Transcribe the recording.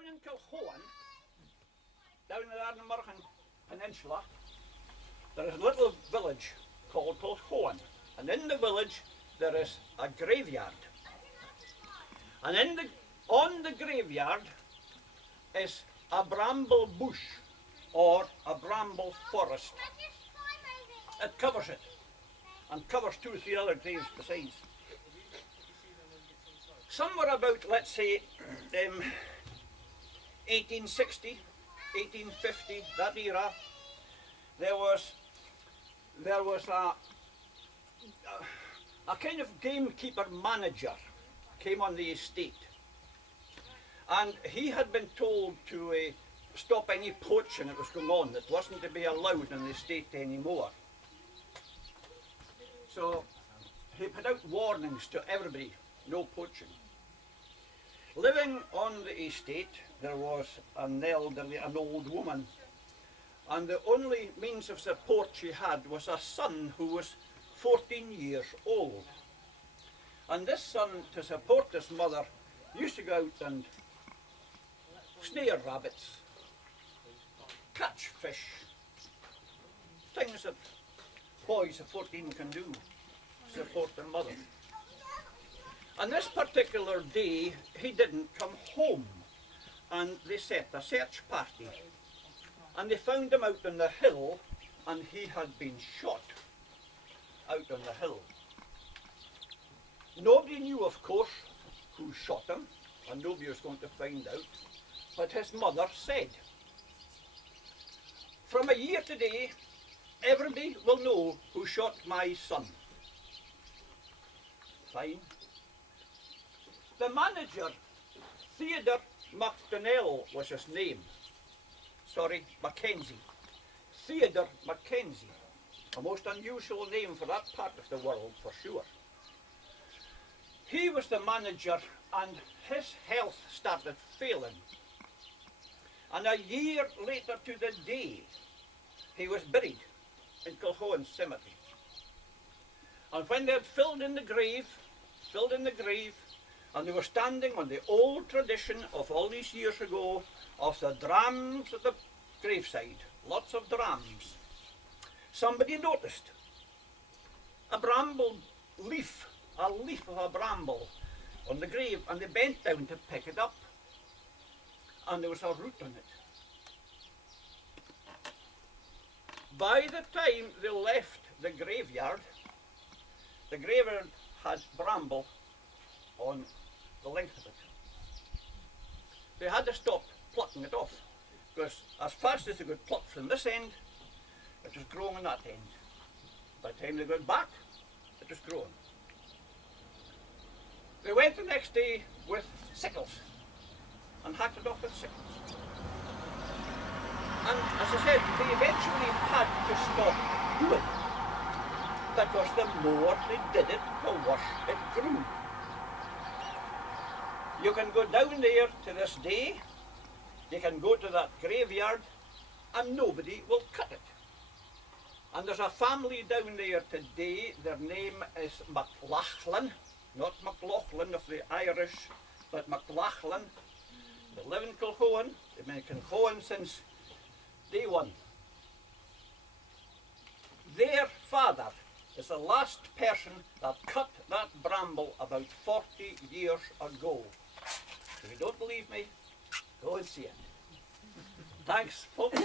down in Kilchoan, down in the Ardnamurchan Peninsula, there is a little village called Kilchoan. And in the village there is a graveyard. And on the graveyard is a bramble bush or a bramble forest. It covers it and covers 2 or 3 other graves besides. Somewhere about, let's say, 1860, 1850, that era, there was a kind of gamekeeper manager came on the estate, and he had been told to stop any poaching that was going on. It wasn't to be allowed in the estate anymore. So he put out warnings to everybody, no poaching. Living on the estate there was an old woman, and the only means of support she had was a son who was 14 years old. And this son, to support his mother, used to go out and snare rabbits, catch fish, things that boys of 14 can do to support their mother. And this particular day, he didn't come home, and they set a search party. And they found him out on the hill, and he had been shot out on the hill. Nobody knew, of course, who shot him, and nobody was going to find out, but his mother said, "From a year today, everybody will know who shot my son." Fine. The manager, Theodore MacDonnell was his name. Sorry, Mackenzie. Theodore Mackenzie. A most unusual name for that part of the world, for sure. He was the manager, and his health started failing. And a year later to the day, he was buried in Kilchoan Cemetery. And when they had filled in the grave, and they were standing on the old tradition of all these years ago of the drams at the graveside, lots of drams, somebody noticed a bramble leaf, a leaf of a bramble on the grave, and they bent down to pick it up, and there was a root on it. By the time they left the graveyard had bramble on the length of it. They had to stop plucking it off, because as fast as they could pluck from this end, it was growing on that end. By the time they got back, it was growing. They went the next day with sickles and hacked it off with sickles. And as I said, they eventually had to stop doing it, because the more they did it, the worse it grew. You can go down there to this day, you can go to that graveyard, and nobody will cut it. And there's a family down there today, their name is McLaughlin, not McLaughlin of the Irish, but McLaughlin. They live in Kilchoan, they've been in Kilchoan since day one. Their father is the last person that cut that bramble about 40 years ago. If you don't believe me, go and see it. Thanks, folks.